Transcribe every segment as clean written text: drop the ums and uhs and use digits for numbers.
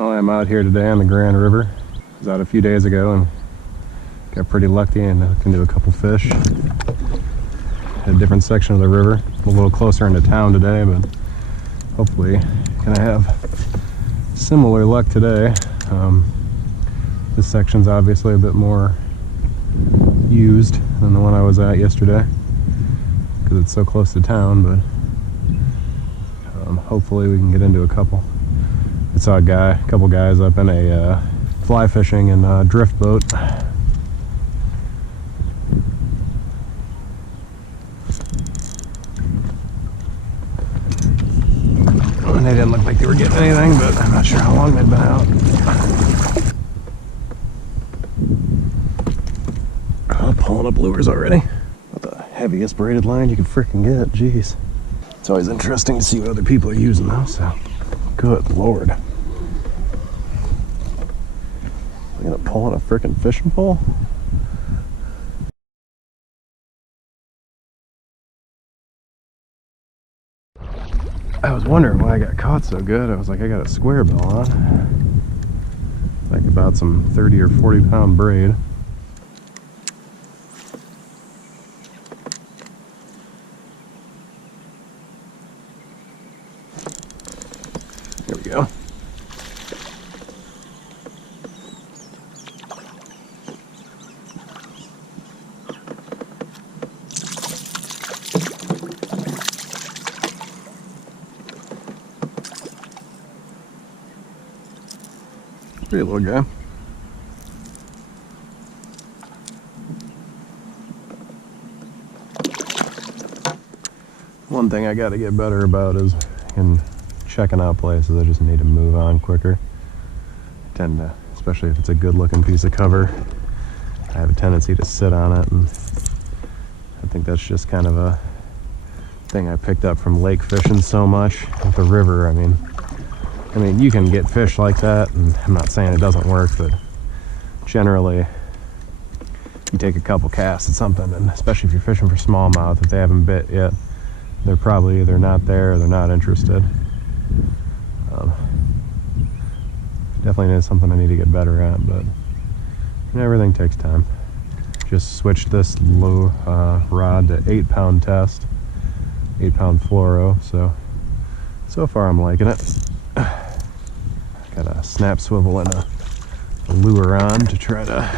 Well, I'm out here today on the Grand River. I was out a few days ago and got pretty lucky and hooked into a couple fish. A different section of the river, a little closer into town today, but hopefully gonna have similar luck today. This section's obviously a bit more used than the one I was at yesterday because it's so close to town, but hopefully we can get into a couple. I saw a couple guys up in a fly fishing and drift boat. And they didn't look like they were getting anything, but I'm not sure how long they'd been out. Oh, pulling up lures already. About the heaviest braided line you can freaking get, jeez. It's always interesting to see what other people are using though, so good lord. I'm gonna pull on a freaking fishing pole? I was wondering why I got caught so good. I was like, I got a Squarebill on. Like about some 30 or 40 pound braid. There we go. Pretty little guy. One thing I got to get better about is in checking out places. I just need to move on quicker. I tend to, especially if it's a good looking piece of cover, I have a tendency to sit on it, and I think that's just kind of a thing I picked up from lake fishing so much. With the river, I mean you can get fish like that, and I'm not saying it doesn't work, but generally you take a couple casts at something, and especially if you're fishing for smallmouth, if they haven't bit yet, they're probably either not there or they're not interested. Definitely is something I need to get better at, but everything takes time. Just switched this low rod to 8 pound test, 8 pound fluoro, so far I'm liking it. Got a snap swivel and a lure on to try to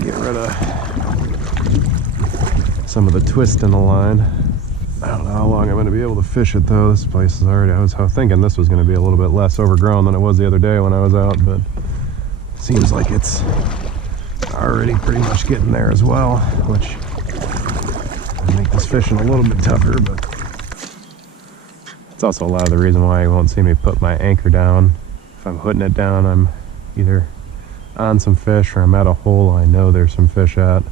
get rid of some of the twist in the line. I don't know how long I'm going to be able to fish it though. This place is already, I was thinking this was going to be a little bit less overgrown than it was the other day when I was out, but it seems like it's already pretty much getting there as well, which will make this fishing a little bit tougher, but it's also a lot of the reason why you won't see me put my anchor down. If I'm putting it down, I'm either on some fish or I'm at a hole I know there's some fish at.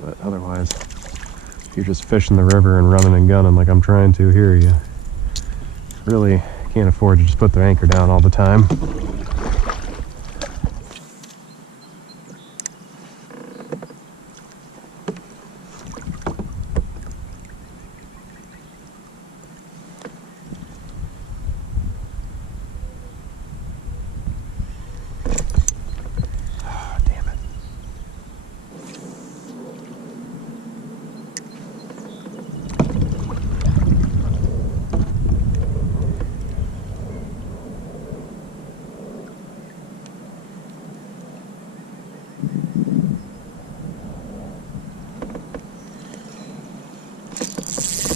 But otherwise, if you're just fishing the river and running and gunning like I'm trying to here, you really can't afford to just put the anchor down all the time.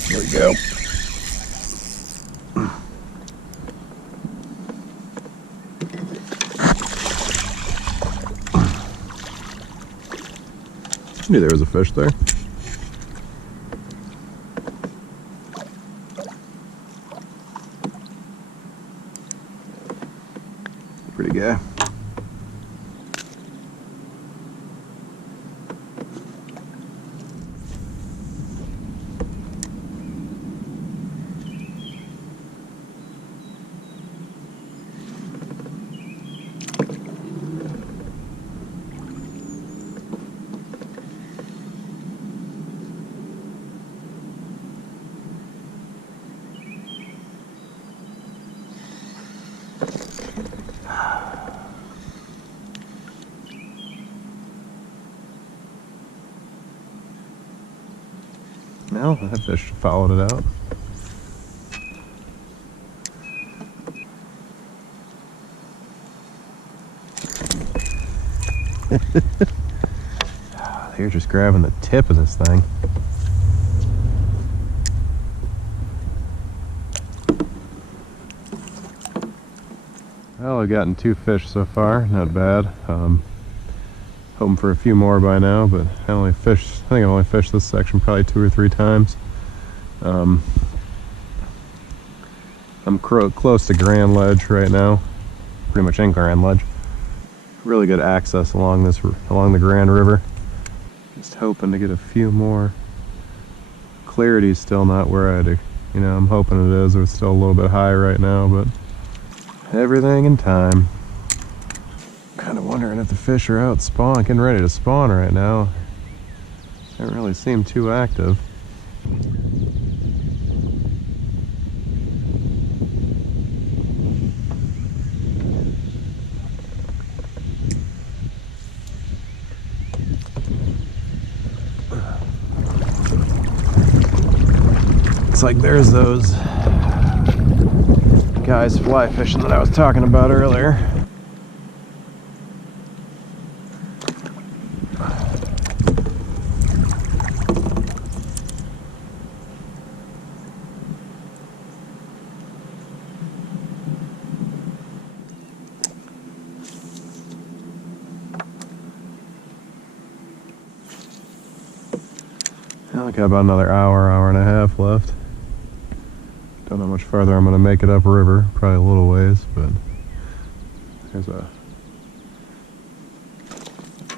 There we go. I knew there was a fish there. Pretty guy. Well, that fish followed it out. They're just grabbing the tip of this thing. Well, I've gotten 2 fish so far, not bad. Hoping for a few more by now, but I think I only fished this section probably 2 or 3 times. I'm close to Grand Ledge right now, pretty much in Grand Ledge. Really good access along the Grand River. Just hoping to get a few more. Clarity's still not where I'm hoping it is. It's still a little bit high right now, but everything in time. Kind of wondering if the fish are out getting ready to spawn right now. They don't really seem too active. It's like there's those guys fly fishing that I was talking about earlier. I got about another hour and a half left. Don't know how much farther I'm going to make it upriver. Probably a little ways, but there's a...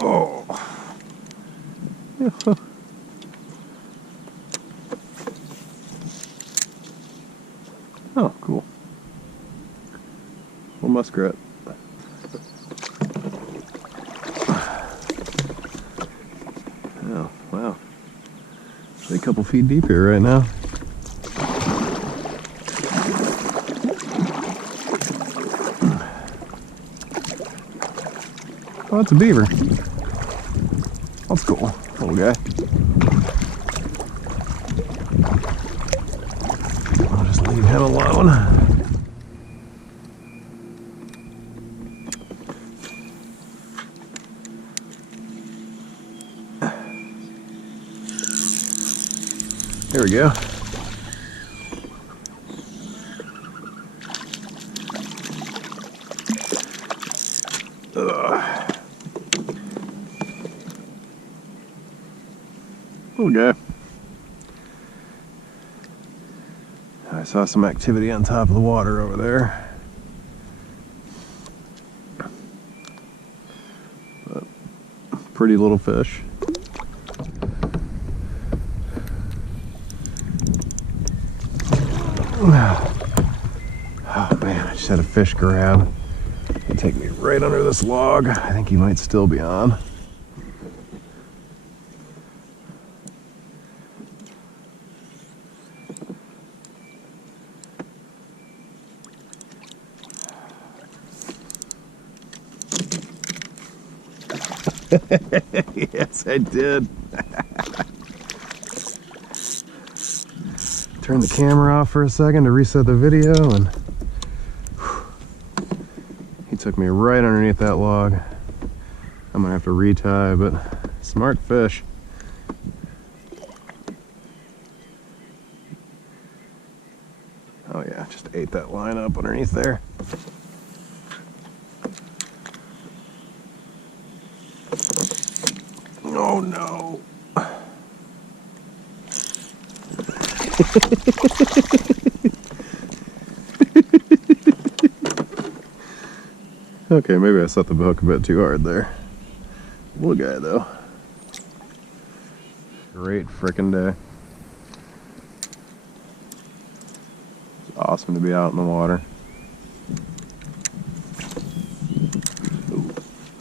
Oh! Oh, cool. Little muskrat. Oh, wow. A couple feet deep here right now. Oh, it's a beaver. That's cool. Little guy. I'll just leave him alone. There we go. Little guy. I saw some activity on top of the water over there. But pretty little fish. Oh man, I just had a fish grab and take me right under this log. I think he might still be on. Yes, I did. Turn the camera off for a second to reset the video, and he took me right underneath that log. I'm gonna have to retie, but smart fish. Oh yeah, just ate that line up underneath there. Oh no. Okay, maybe I set the hook a bit too hard there. Little guy though. Great frickin' day. It's awesome to be out in the water. Ooh,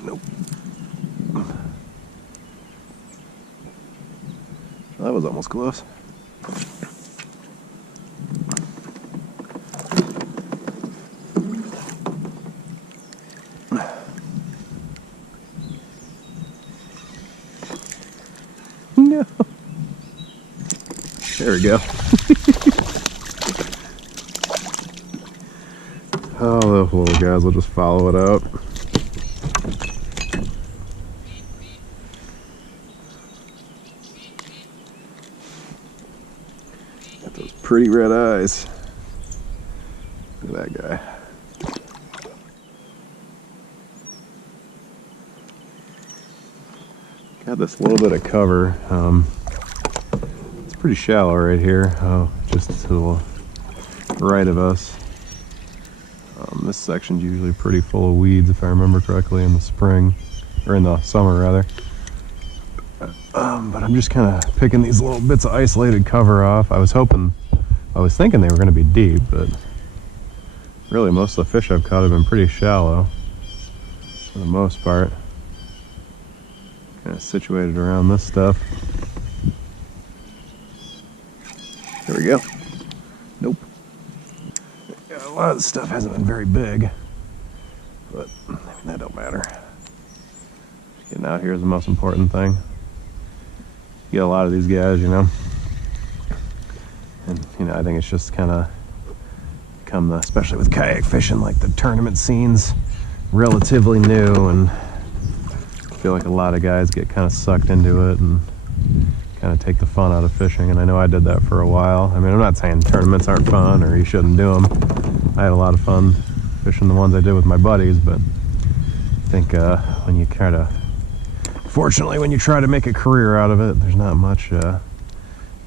nope. That was almost close. No. There we go. Oh, those little guys will just follow it out. Got those pretty red eyes. Look at that guy. Got this little bit of cover. It's pretty shallow right here. Oh, just to the right of us. This section's usually pretty full of weeds, if I remember correctly, in the spring, or in the summer rather. But I'm just kind of picking these little bits of isolated cover off. I was thinking they were going to be deep, but really most of the fish I've caught have been pretty shallow for the most part. Kind of situated around this stuff. There we go. Nope. Yeah, a lot of the stuff hasn't been very big, but that don't matter. Getting out here is the most important thing. You get a lot of these guys, you know, and you know, I think it's just kind of become especially with kayak fishing, like the tournament scene's relatively new, and I feel like a lot of guys get kind of sucked into it and kind of take the fun out of fishing, and I know I did that for a while. I mean, I'm not saying tournaments aren't fun or you shouldn't do them. I had a lot of fun fishing the ones I did with my buddies, but I think when you kind of, fortunately, when you try to make a career out of it, there's not much in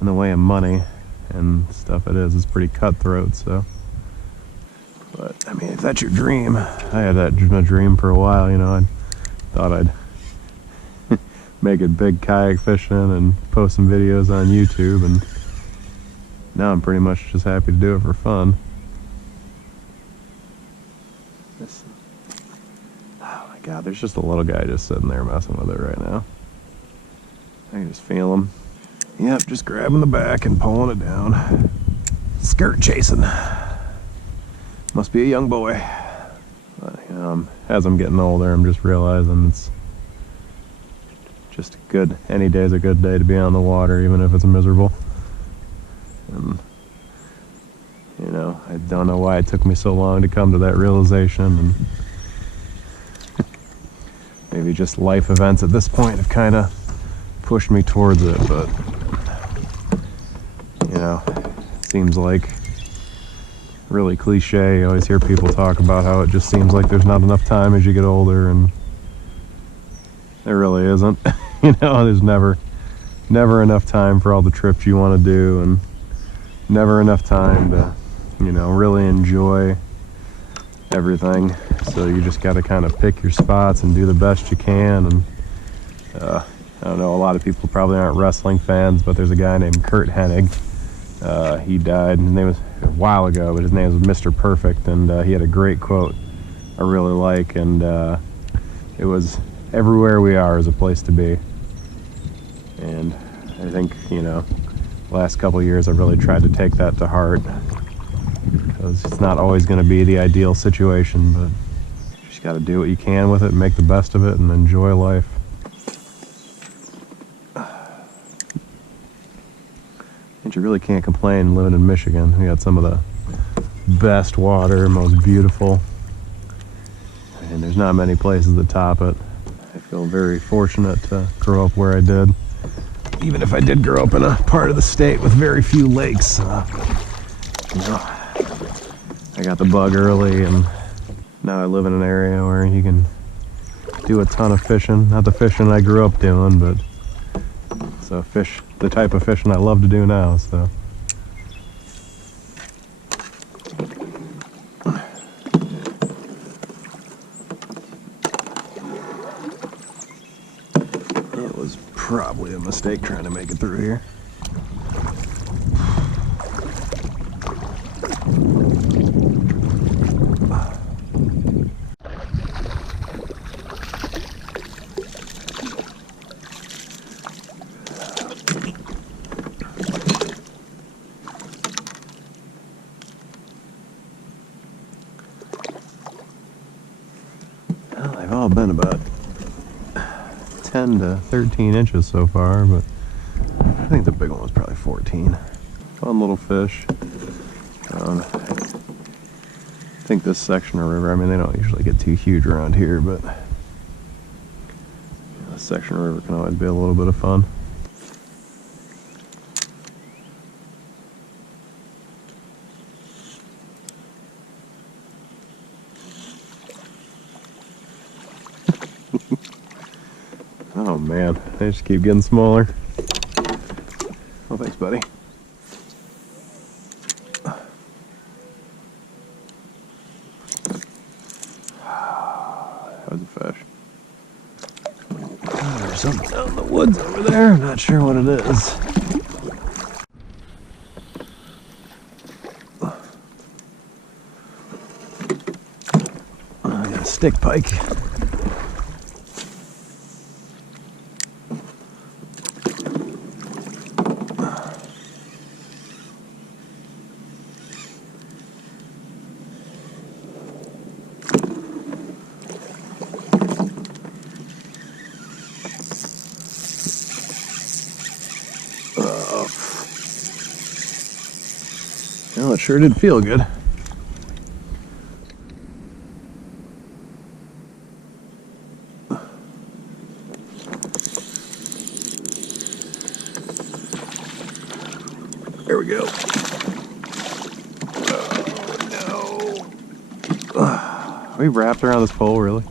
the way of money and stuff. It's pretty cutthroat, so. But I mean, if that's your dream, I had that dream for a while, you know. I thought I'd make it big kayak fishing and post some videos on YouTube, and now I'm pretty much just happy to do it for fun. Oh my god, there's just a little guy just sitting there messing with it right now. I can just feel him. Yep, just grabbing the back and pulling it down. Skirt chasing. Must be a young boy. But, you know, as I'm getting older, I'm just realizing it's just good. Any day's a good day to be on the water, even if it's miserable. And you know, I don't know why it took me so long to come to that realization, and maybe just life events at this point have kind of pushed me towards it. But you know, it seems like really cliche. You always hear people talk about how it just seems like there's not enough time as you get older, and there really isn't. You know, there's never enough time for all the trips you want to do, and never enough time to, you know, really enjoy everything. So you just got to kind of pick your spots and do the best you can. And I don't know, a lot of people probably aren't wrestling fans, but there's a guy named Curt Hennig. He died, his name was a while ago, but his name was Mr. Perfect, and he had a great quote I really like, and it was, "Everywhere we are is a place to be." And I think, you know, last couple of years I've really tried to take that to heart, because it's not always going to be the ideal situation, but you just got to do what you can with it and make the best of it and enjoy life. And you really can't complain living in Michigan. We got some of the best water, most beautiful, and there's not many places that top it. I feel very fortunate to grow up where I did. Even if I did grow up in a part of the state with very few lakes, you know, I got the bug early, and now I live in an area where you can do a ton of fishing. Not the fishing I grew up doing, but so fish the type of fishing I love to do now, so. It was probably a mistake trying to make it through here. Well, they've all been about 10 to 13 inches so far, but I think the big one was probably 14. Fun little fish. I think this section of river, I mean, they don't usually get too huge around here, but this section of river can always be a little bit of fun. Oh man, they just keep getting smaller. Oh, thanks, buddy. That was a fish. Oh, there's something out in the woods over there. I'm not sure what it is. I got a stick pike. Well, it sure did feel good. There we go. Oh no. Are we wrapped around this pole, really?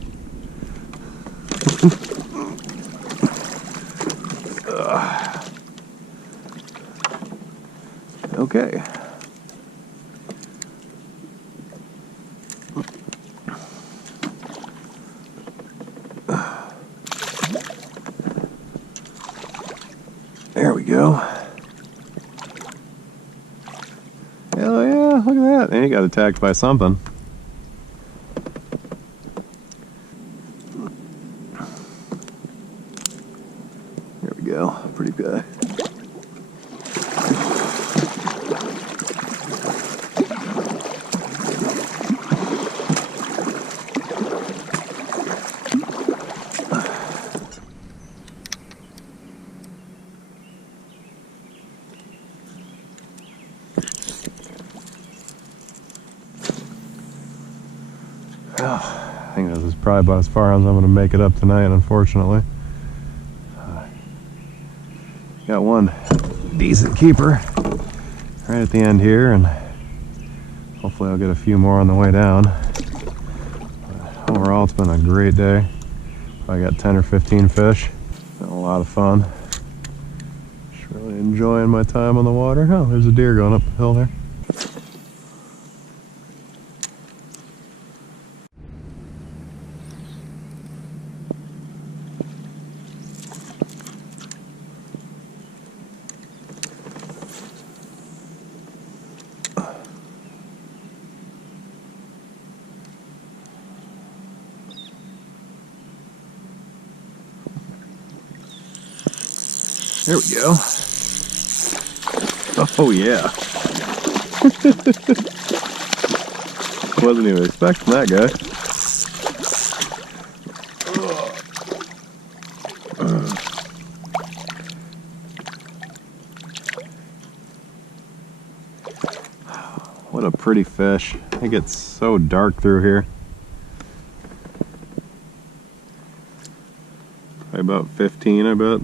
Okay. There we go. Hell yeah, look at that. And he got attacked by something. There we go. Pretty good. I think this is probably about as far as I'm going to make it up tonight, unfortunately. Got one decent keeper right at the end here, and hopefully I'll get a few more on the way down. But overall, it's been a great day. I got 10 or 15 fish. Been a lot of fun. Just really enjoying my time on the water. Oh, there's a deer going up the hill there. There we go. Oh yeah. Wasn't even expecting that guy. What a pretty fish. It gets so dark through here. Probably about 15, I bet.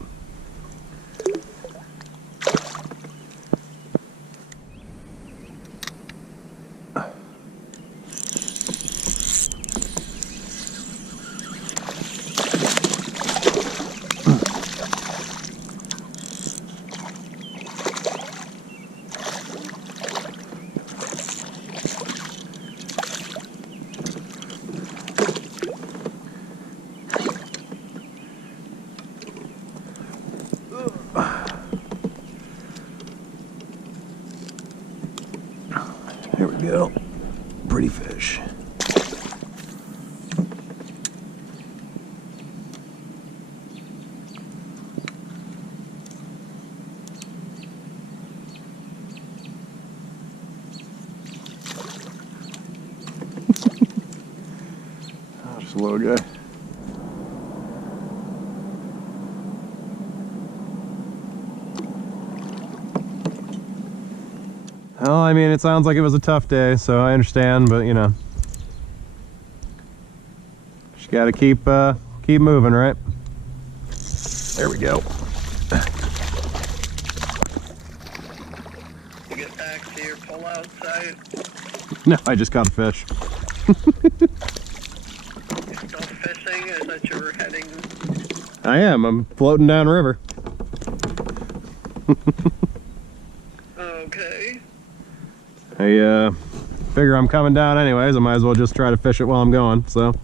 There we go. Pretty fish. Oh, just a little guy. Well, I mean, it sounds like it was a tough day, so I understand, but you know, just gotta keep moving, right? There we go. You get back to your pull-out site? No, I just caught a fish. You're still fishing? I thought you were heading... I am. I'm floating downriver. Okay. I figure I'm coming down anyways. I might as well just try to fish it while I'm going, so.